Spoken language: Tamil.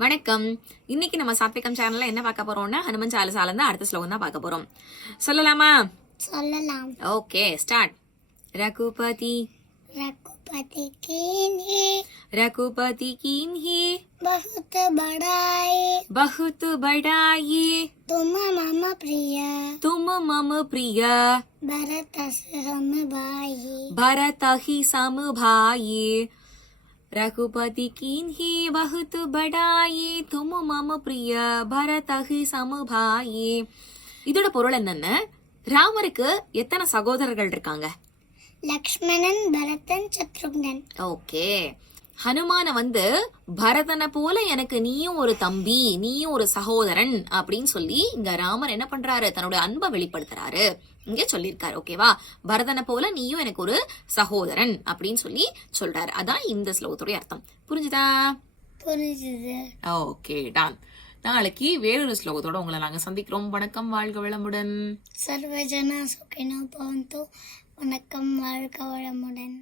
வணக்கம். இன்னைக்கு நம்ம சாத்விகம் சேனல்ல என்ன பார்க்க போறோம்னா ஹனுமன் சாலிசால இருந்து அடுத்த ஸ்லோகம் தான் பார்க்க போறோம். சொல்லலாமா? சொல்லலாம். Okay, start. ரகுபதி रघुपति कीन्ही रघुपति कीन्ही बहुत बड़ाई बहुत बड़ाई तुम मम प्रिय तुम मम प्रिय भरत सम भाई भरत ही सम भाई रघुपति कीन्ही बहुत बड़ाई तुम मम प्रिय भरत ही सम भाई. இதோட பொருள் என்னன்னு, ராமருக்கு எத்தனை சகோதரர்கள் இருக்காங்க? லக்ஷ்மணன், பரதன், சத்ருக்னன். ஓகே, ஹனுமான பரதனை போல எனக்கு நீயும் ஒரு தம்பி, நீயும் ஒரு சகோதரன் அப்படின்னு சொல்லி இங்க ராமர் என்ன பண்றாரு, தன்னுடைய அன்பை வெளிப்படுத்துறாரு. இங்க சொல்லியிருக்காரு. ஓகேவா? பரதனை போல நீயும் எனக்கு ஒரு சகோதரன் அப்படின்னு சொல்லி சொல்றாரு. அதான் இந்த ஸ்லோகத்துடைய அர்த்தம். புரிஞ்சுதா? புரிஞ்சுது. Okay, done. நாளைக்கு வேறொரு ஸ்லோகத்தோட உங்களை நாங்க சந்திக்கிறோம். வணக்கம், வாழ்க வளமுடன். சர்வஜனா சுகினோ பவந்து. வணக்கம், வாழ்க வளமுடன்.